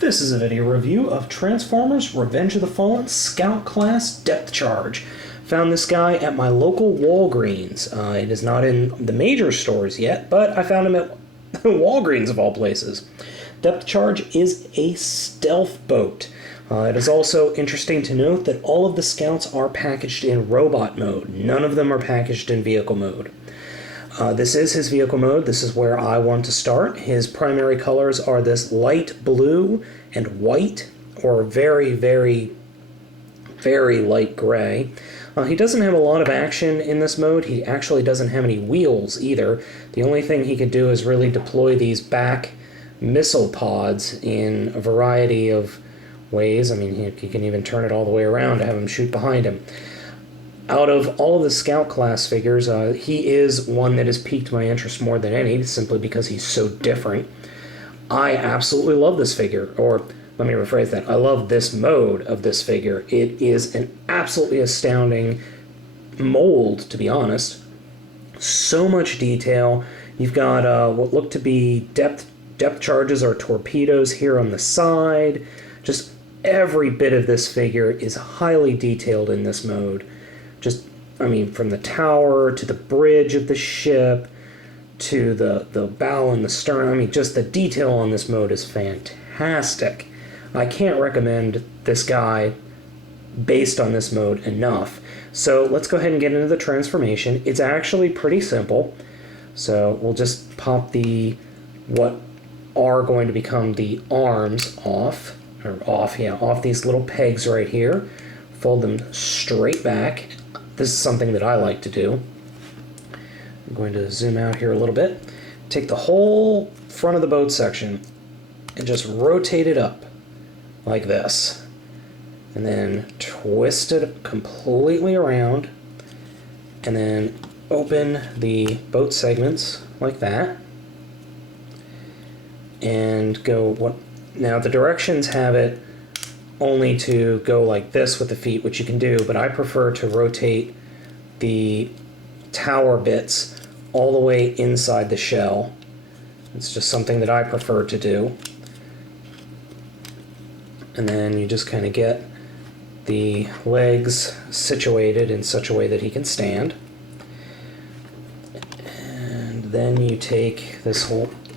This is a video review of Transformers Revenge of the Fallen Scout Class Depthchage. Found this guy at my local Walgreens. It is not in the major stores yet, but I found him at Walgreens of all places. Depthchage is a stealth boat. It is also interesting to note that all of the scouts are packaged in robot mode. None of them are packaged in vehicle mode. This is his vehicle mode. This is where I want to start. His primary colors are this light blue and white, or very, very, very light gray. He doesn't have a lot of action in this mode. He actually doesn't have any wheels either. The only thing he could do is really deploy these back missile pods in a variety of ways. I mean, he can even turn it all the way around to have him shoot behind him. Out of all of the Scout class figures, he is one that has piqued my interest more than any, simply because he's so different. I absolutely love this figure, or let me rephrase that, I love this mode of this figure. It is an absolutely astounding mold, to be honest. So much detail. You've got what look to be depth charges or torpedoes here on the side. Just every bit of this figure is highly detailed in this mode. Just, I mean, from the tower to the bridge of the ship to the bow and the stern. I mean, just the detail on this mode is fantastic. I can't recommend this guy based on this mode enough. So let's go ahead and get into the transformation. It's actually pretty simple. So we'll just pop what are going to become the arms off these little pegs right here. Fold them straight back. This is something that I like to do. I'm going to zoom out here a little bit. Take the whole front of the boat section and just rotate it up like this. And then twist it completely around. And then open the boat segments like that. And go now the directions have it only to go like this with the feet, which you can do, but I prefer to rotate the tower bits all the way inside the shell. It's just something that I prefer to do. And then you just kind of get the legs situated in such a way that he can stand. And then you take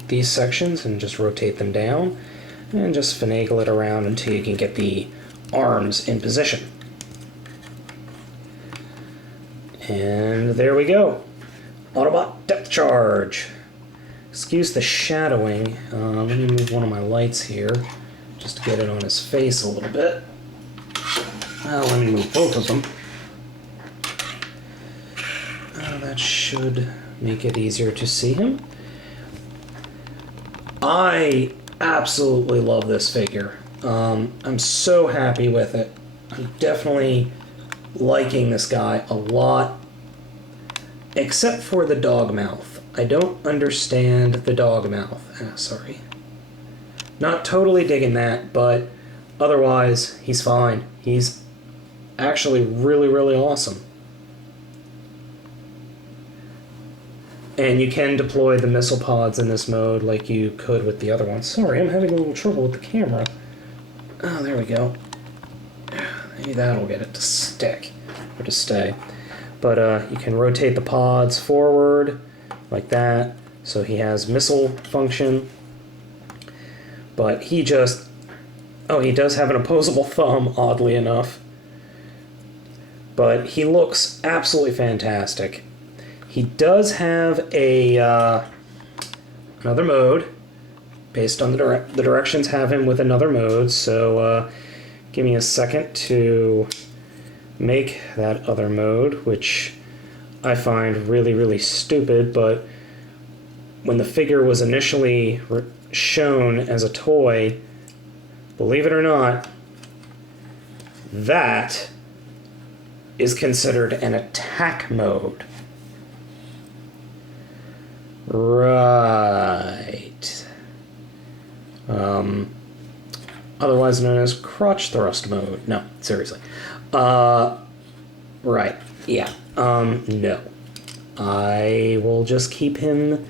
these sections and just rotate them down and just finagle it around until you can get the arms in position. And there we go. Autobot Depthchage. Excuse the shadowing. Let me move one of my lights here just to get it on his face a little bit. Let me move both of them. That should make it easier to see him. I absolutely love this figure. I'm so happy with it. I'm definitely liking this guy a lot, except for the dog mouth. I don't understand the dog mouth. Sorry. Not totally digging that, but otherwise, he's fine. He's actually really, really awesome. And you can deploy the missile pods in this mode like you could with the other ones. Sorry, I'm having a little trouble with the camera. Oh, there we go. Maybe that'll get it to stick, or to stay. But you can rotate the pods forward like that, so he has missile function. But he does have an opposable thumb, oddly enough. But he looks absolutely fantastic. He does have another mode, based on the directions have him with another mode, so give me a second to make that other mode, which I find really, really stupid, but when the figure was initially shown as a toy, believe it or not, that is considered an attack mode. Right. Otherwise known as crotch thrust mode. No, seriously. Right. Yeah. No. I will just keep him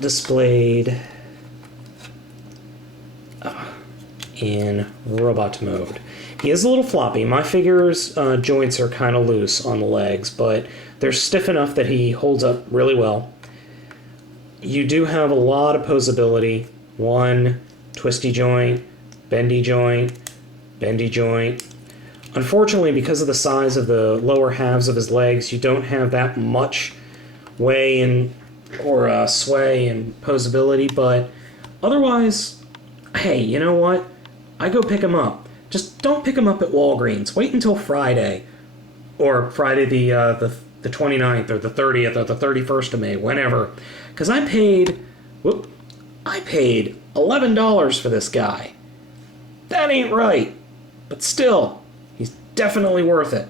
displayed in robot mode. He is a little floppy. My figure's joints are kind of loose on the legs, but they're stiff enough that he holds up really well. You do have a lot of posability. One twisty joint, bendy joint, bendy joint. Unfortunately, because of the size of the lower halves of his legs, you don't have that much way and or sway and posability, but otherwise, hey, you know what? I go pick him up. Just don't pick him up at Walgreens. Wait until Friday, or Friday the 29th or the 30th or the 31st of May, whenever. Because I paid $11 for this guy. That ain't right, but still, he's definitely worth it.